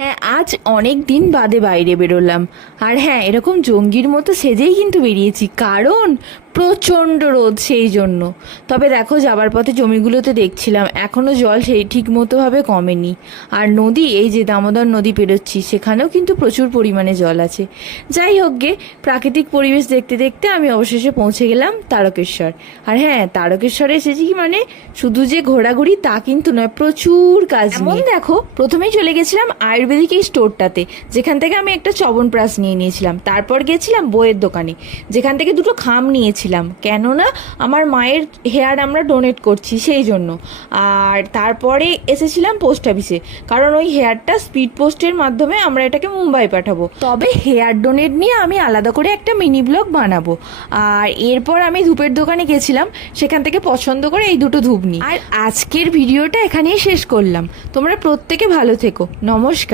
হ্যাঁ, আজ অনেক দিন বাদে বাইরে বেরোলাম। আর হ্যাঁ, এরকম জঙ্গির মতো সেজেই কিন্তু বেরিয়েছি, কারণ প্রচণ্ড রোদ, সেই জন্য। তবে দেখো, যাবার পথে জমিগুলোতে দেখছিলাম এখনো জল সেই ঠিক মতোভাবে কমেনি। আর নদী, এই যে দামোদর নদী পেরোচ্ছি, সেখানেও কিন্তু প্রচুর পরিমাণে জল আছে। যাই হোক গে, প্রাকৃতিক পরিবেশ দেখতে দেখতে আমি অবশেষে পৌঁছে গেলাম তারকেশ্বর। আর হ্যাঁ, তারকেশ্বরে এসেছি কি মানে শুধু যে ঘোরাঘুরি তা কিন্তু নয়, প্রচুর কাজ নিয়ে। দেখো, প্রথমেই চলে গেছিলাম আয়ুর্বেদিক এই স্টোরটাতে, যেখান থেকে আমি একটা চ্যবনপ্রাশ নিয়ে নিয়েছিলাম। তারপর গেছিলাম বইয়ের দোকানে, যেখান থেকে দুটো খাম নিয়েছিলাম, কেননা আমার মায়ের হেয়ার আমরা ডোনেট করছি সেই জন্য। আর তারপরে এসেছিলাম পোস্ট অফিসে, কারণ ওই হেয়ারটা স্পিড পোস্টের মাধ্যমে আমরা এটাকে মুম্বাই পাঠাবো। তবে হেয়ার ডোনেট নিয়ে আমি আলাদা করে একটা মিনি ব্লগ বানাবো। আর এরপর আমি ধূপের দোকানে গেছিলাম, সেখান থেকে পছন্দ করে এই দুটো ধূপ নিই। আর আজকের ভিডিওটা এখানেই শেষ করলাম। তোমরা প্রত্যেকে ভালো থেকো, নমস্কার।